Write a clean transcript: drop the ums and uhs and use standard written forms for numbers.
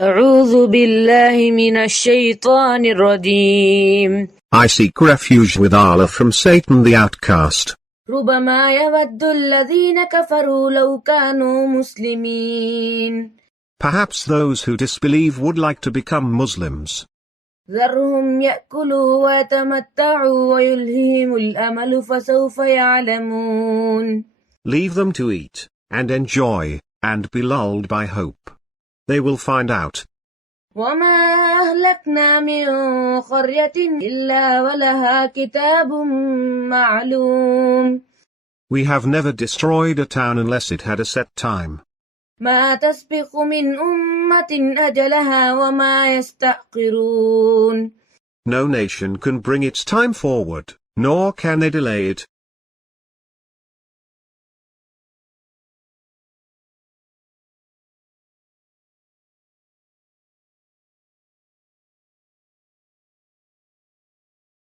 أعوذ بالله من الشيطان الرجيم. I seek refuge with Allah from Satan the outcast. ربما يود الذين كفروا لو كانوا مسلمين. Perhaps those who disbelieve would like to become Muslims. ذرهم يأكلوا ويتمتعوا ويلههم الأمل فسوف يعلمون. Leave them to eat, and enjoy, and be lulled by hope. They will find out. وما أهلكنا من قرية إلا ولها كتاب معلوم. We have never destroyed a town unless it had a set time. ما تسبق من أمة أجلها وما يستأخرون. No nation can bring its time forward, nor can they delay it.